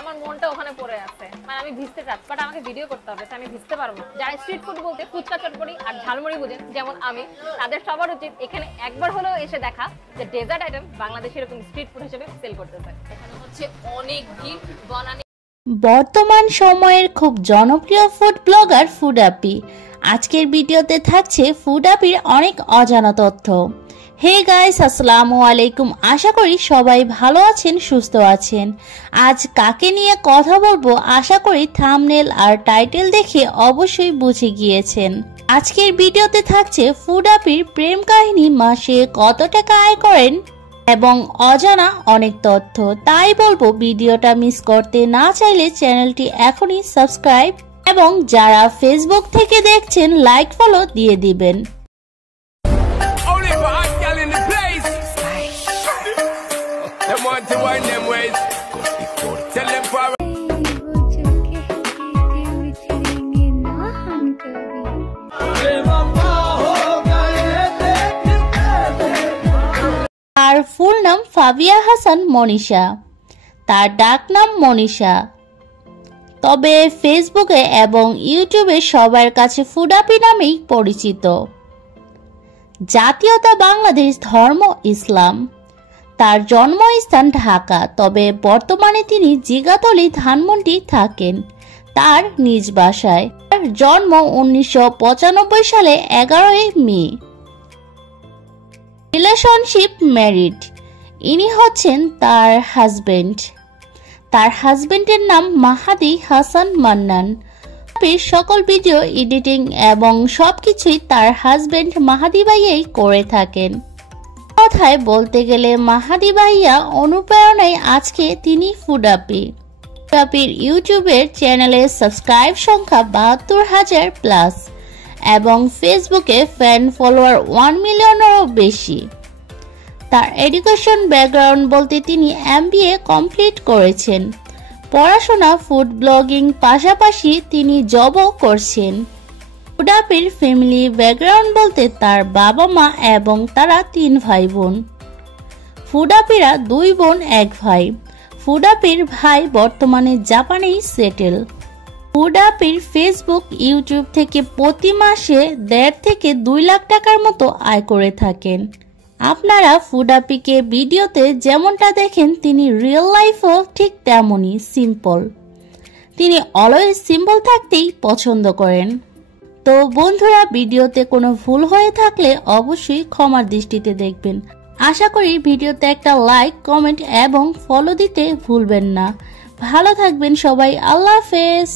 আমার মনটা ওখানে পড়ে আছে, মানে আমি ভিজতে চাচ্ছি, বাট আমাকে ভিডিও করতে হবে, আমি ভিজতে পারবো না। যারা স্ট্রিট ফুড বলতে ফুচকা, চটপটি আর ঝালমুড়ি বুঝেন, যেমন আমি, তাদের সবার উচিত এখানে একবার হলেও এসে দেখা যে ডেজার্ট আইটেম বাংলাদেশে এরকম স্ট্রিট ফুড হিসেবে সেল করতেছে। এখানে হচ্ছে অনেক ভিড়। বনানী বর্তমান সময়ের খুব জনপ্রিয় ফুড ব্লগার ফুড আপি। আজকের ভিডিওতে থাকছে ফুড আপির অনেক অজানা তথ্য। হে গাইস, আসসালামু আলাইকুম। আশা করি সবাই ভালো আছেন, সুস্থ আছেন। আজ কাকে নিয়ে কথা বলবো আশা করি থাম্বনেল আর টাইটেল দেখে অবশ্যই বুঝে গিয়েছেন। আজকের ভিডিওতে থাকছে ফুড আপির প্রেম কাহিনী, মাসে কত টাকা আয় করেন এবং অজানা অনেক তথ্য। তাই বলবো ভিডিওটা মিস করতে না চাইলে চ্যানেলটি এখনই সাবস্ক্রাইব এবং যারা ফেসবুক থেকে দেখছেন লাইক ফলো দিয়ে দিবেন। তার ফুল নাম ফাবিয়া হাসান মনীষা, তার ডাক নাম মনীষা। তবে ফেসবুকে এবং ইউটিউবে সবার কাছে ফুড আপি নামেই পরিচিত। জাতীয়তা বাংলাদেশ, ধর্ম ইসলাম। তার জন্মস্থান ঢাকা, তবে বর্তমানে তিনি জিগাতলী, ধানমন্ডি থাকেন তার নিজ বাসায়। তার জন্ম 1995 সালে 11 মে। Relationship, married. ইনি হচ্ছেন তার হাজবেন্ড। তার হাজবেন্ডের নাম মাহাদি হাসান মান্নান। সকল ভিডিও এডিটিং এবং সবকিছুই তার হাজবেন্ড মাহাদি ভাইয়াই করে থাকেন। কথায় বলতে গেলে মাহাদি ভাইয়া অনুপ্রেরণায় আজকে তিনি ফুড আপি। ফুড আপির ইউটিউবের চ্যানেলের সাবস্ক্রাইব সংখ্যা 72,000 প্লাস এবং ফেসবুকে ফ্যান ফলোয়ার 1 মিলিয়নেরও বেশি। তার এডুকেশন ব্যাকগ্রাউন্ড বলতে তিনি MBA কমপ্লিট করেছেন। পড়াশোনা, ফুড ব্লগিং পাশাপাশি তিনি জবও করছেন। ফুড আপির ফ্যামিলি ব্যাকগ্রাউন্ড বলতে তার বাবা মা এবং তারা 3 ভাই বোন। ফুড আপিরা 2 বোন 1 ভাই। ফুড আপির ভাই বর্তমানে জাপানেই সেটেল। ফুড আপির ফেসবুক, ইউটিউব থেকে প্রতি মাসে 1.5 থেকে 2 লাখ টাকার মতো আয় করে থাকেন। আপনারা ফুড আপিকে ভিডিওতে যেমনটা দেখেন তিনি রিয়েল লাইফও ঠিক তেমনই সিম্পল। তিনি অলওয়েজ সিম্পল থাকতেই পছন্দ করেন। তো বন্ধুরা, ভিডিওতে কোনো ভুল হয়ে থাকলে অবশ্যই ক্ষমার দৃষ্টিতে দেখবেন। আশা করি ভিডিওতে একটা লাইক, কমেন্ট এবং ফলো দিতে ভুলবেন না। ভালো থাকবেন সবাই। আল্লাহ হাফেজ।